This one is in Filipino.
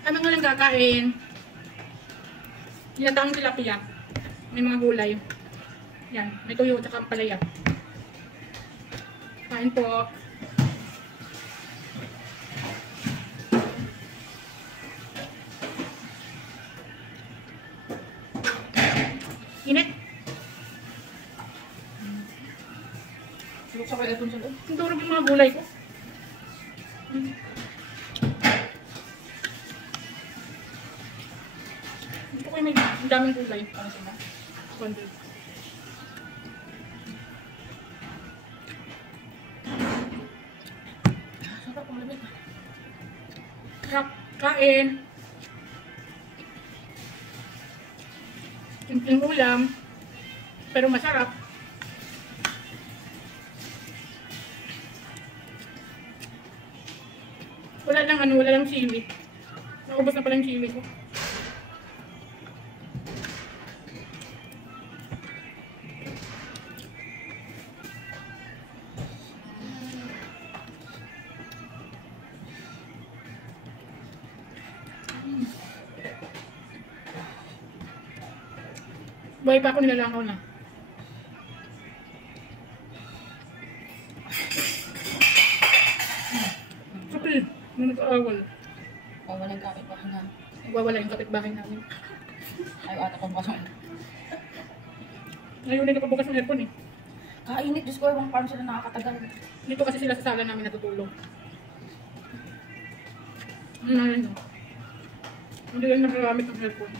Kami nga lang kakain. Ginataang tilapia. May mga gulay. Yan, may tuyo at saka palaya. Kain po. Init. Luksa kayo dun sa loob. Ang durog yung mga gulay ko. Ito kayo may daming gulay. Ano sila? Wonder. Sarap ang lamig. Kain. Simpleng ulam. Pero masarap. Wala lang chili. Naubos na pala yung chili ko. Buhay pa ako, nilalangaw na. Kapil, nung nag-aawal. Wala yung kapit-bahay namin. Nagwawala yung kapitbahay namin. Ayaw ata kong pasok. Ngayon nila pabukas ng aircon eh. Kainit, Diyos ko, ibang parang sila nakakatagal. Dito kasi sila sa sala namin natutulog. Ano na yun? Hindi lang nakagamit ng aircon.